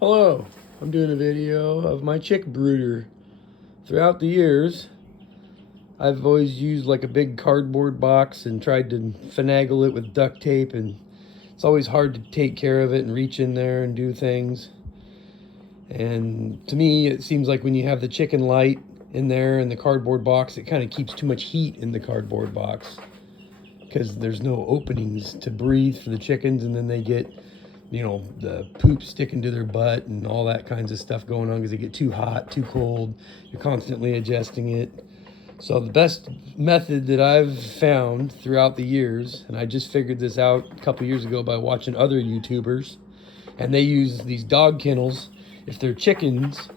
Hello, I'm doing a video of my chick brooder. Throughout the years, I've always used like a big cardboard box and tried to finagle it with duct tape, and it's always hard to take care of it and reach in there and do things. And to me, it seems like when you have the chicken light in there in the cardboard box, it kind of keeps too much heat in the cardboard box because there's no openings to breathe for the chickens, and then they get the poop sticking to their butt and all that kinds of stuff going on because they get too hot, too cold. You're constantly adjusting it. So the best method that I've found throughout the years, and I just figured this out a couple years ago by watching other YouTubers, and they use these dog kennels if their chickens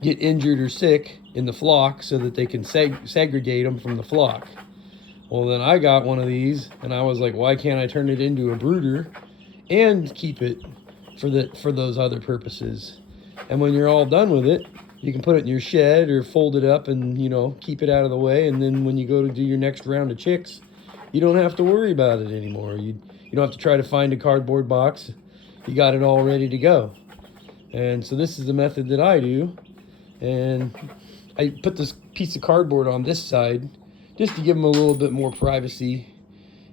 get injured or sick in the flock so that they can segregate them from the flock. Well, then I got one of these and I was like, why can't I turn it into a brooder and keep it for those other purposes? And when you're all done with it, you can put it in your shed or fold it up and keep it out of the way. And then when you go to do your next round of chicks, you don't have to worry about it anymore. You don't have to try to find a cardboard box. You got it all ready to go. And so this is the method that I do. And I put this piece of cardboard on this side just to give them a little bit more privacy.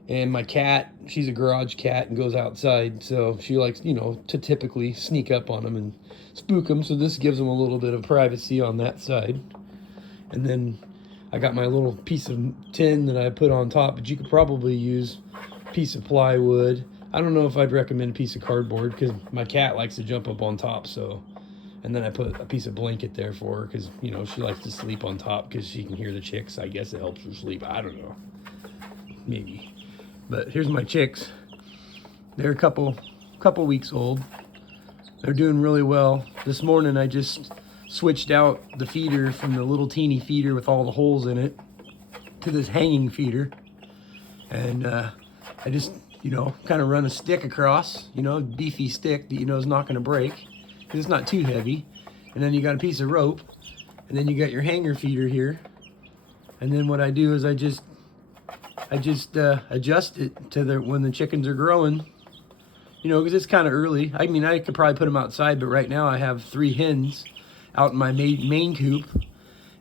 And my cat, she's a garage cat and goes outside, so she likes, to typically sneak up on them and spook them. So this gives them a little bit of privacy on that side. And then I got my little piece of tin that I put on top, but you could probably use a piece of plywood. I don't know if I'd recommend a piece of cardboard because my cat likes to jump up on top. So, and then I put a piece of blanket there for her because, she likes to sleep on top because she can hear the chicks. I guess it helps her sleep. I don't know. Maybe. But here's my chicks. They're a couple weeks old. They're doing really well. This morning I just switched out the feeder from the little teeny feeder with all the holes in it to this hanging feeder. And I just, kind of run a stick across, beefy stick that is not going to break because it's not too heavy. And then you got a piece of rope, and then you got your hanger feeder here. And then what I do is I just adjust it to when the chickens are growing, because it's kind of early. I mean, I could probably put them outside, but right now I have 3 hens out in my main coop,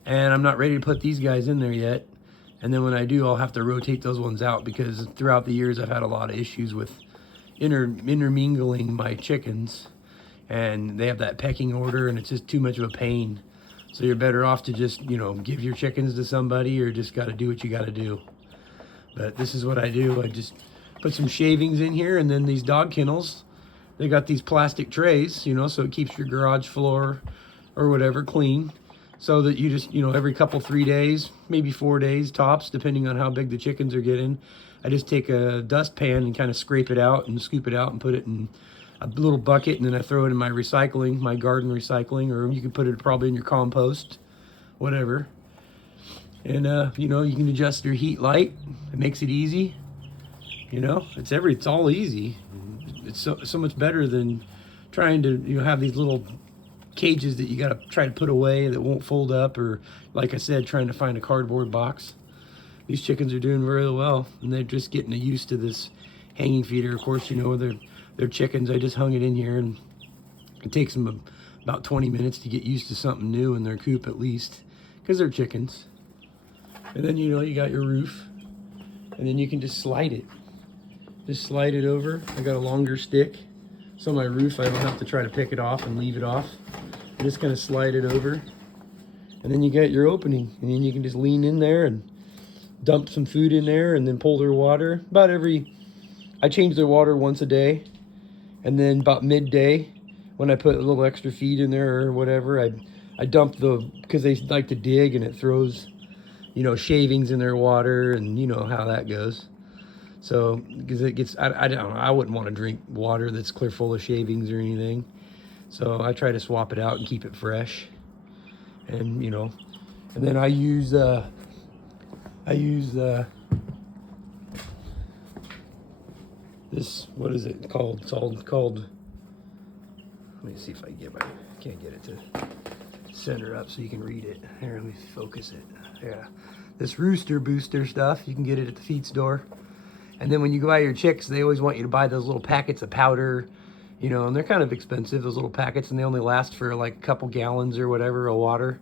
and I'm not ready to put these guys in there yet. And then when I do, I'll have to rotate those ones out because throughout the years I've had a lot of issues with intermingling my chickens, and they have that pecking order, and it's just too much of a pain. So you're better off to just, give your chickens to somebody, or just got to do what you got to do. But this is what I do. I just put some shavings in here, and then these dog kennels, they got these plastic trays, so it keeps your garage floor or whatever clean, so that you just, every 3 days, maybe 4 days tops, depending on how big the chickens are getting, I just take a dustpan and kind of scrape it out and scoop it out and put it in a little bucket, and then I throw it in my garden recycling, or you can put it probably in your compost, whatever. And you can adjust your heat light. It makes it easy. It's all easy. It's so much better than trying to have these little cages that you got to try to put away that won't fold up, or like I said, trying to find a cardboard box. These chickens are doing very well, and they're just getting used to this hanging feeder. Of course, they're chickens. I just hung it in here, and it takes them about 20 minutes to get used to something new in their coop, at least, because they're chickens. And then you got your roof, and then you can just slide it. Just slide it over. I got a longer stick, so my roof I don't have to try to pick it off and leave it off. I'm just gonna slide it over, and then you got your opening, and then you can just lean in there and dump some food in there, and then pull their water. I change their water once a day, and then about midday, when I put a little extra feed in there or whatever, I dump because they like to dig, and it throws shavings in their water, and how that goes. So, because it gets, I don't know, I wouldn't want to drink water that's clear full of shavings or anything. So I try to swap it out and keep it fresh. And, and then I use this, what is it called? It's all called, let me see if I can't get it to center up so you can read it. Here, let me focus it. Yeah, this rooster booster stuff, you can get it at the feed store. And then when you go buy your chicks, they always want you to buy those little packets of powder you know, and they're kind of expensive, those little packets, and they only last for like a couple gallons or whatever of water.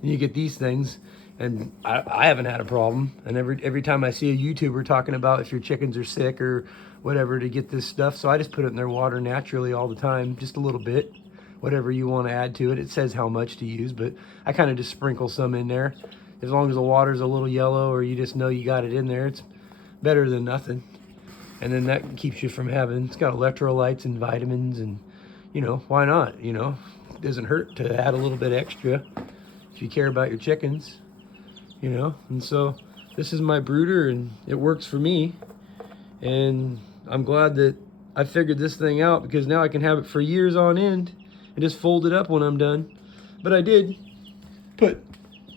And you get these things, and I haven't had a problem. And every time I see a YouTuber talking about if your chickens are sick or whatever to get this stuff, so I just put it in their water naturally all the time, just a little bit, whatever you want to add to it. It says how much to use, but I kind of just sprinkle some in there. As long as the water's a little yellow or you just know you got it in there, it's better than nothing. And then that keeps you from having, it's got electrolytes and vitamins, and you know, why not? You know, it doesn't hurt to add a little bit extra if you care about your chickens, you know. And so this is my brooder, and it works for me, and I'm glad that I figured this thing out, because now I can have it for years on end and just fold it up when I'm done. But I did put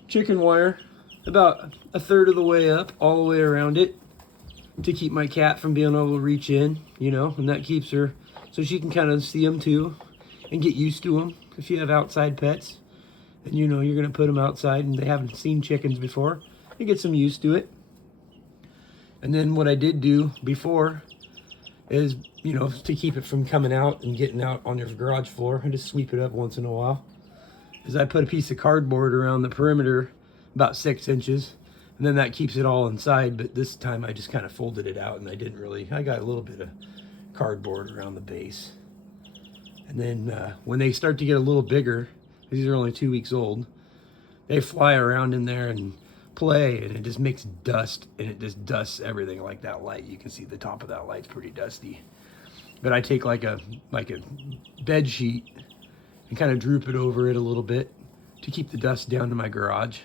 chicken wire about a third of the way up, all the way around it, to keep my cat from being able to reach in, you know, and that keeps her, so she can kind of see them too and get used to them. If you have outside pets and you know you're going to put them outside and they haven't seen chickens before, you get some used to it. And then what I did do before is, you know, to keep it from coming out and getting out on your garage floor, and just sweep it up once in a while, is I put a piece of cardboard around the perimeter about 6 inches, and then that keeps it all inside. But this time I just kind of folded it out, and I got a little bit of cardboard around the base. And then when they start to get a little bigger, these are only 2 weeks old, they fly around in there and play, and it just makes dust, and it just dusts everything. Like that light, you can see the top of that light's pretty dusty. But I take like a bed sheet and kind of droop it over it a little bit to keep the dust down to my garage.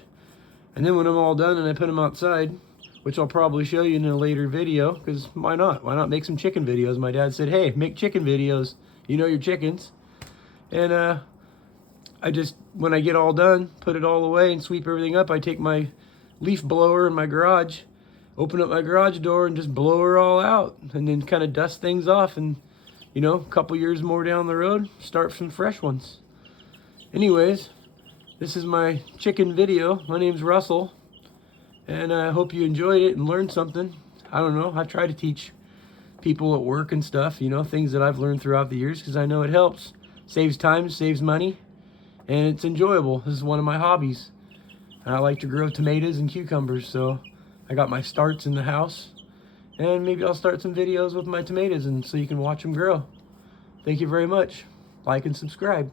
And then when I'm all done and I put them outside, which I'll probably show you in a later video, because why not? Why not make some chicken videos? My dad said, hey, make chicken videos. You know your chickens. And I just, when I get all done, put it all away and sweep everything up, I take my leaf blower in my garage, open up my garage door, and just blow her all out, and then kind of dust things off, and you know, a couple years more down the road, start some fresh ones. Anyways, this is my chicken video. My name's Russell, and I hope you enjoyed it and learned something. I don't know, I try to teach people at work and stuff, you know, things that I've learned throughout the years, because I know it helps. Saves time, saves money, and it's enjoyable. This is one of my hobbies. And I like to grow tomatoes and cucumbers, so I got my starts in the house, and maybe I'll start some videos with my tomatoes, and so you can watch them grow. Thank you very much. Like and subscribe.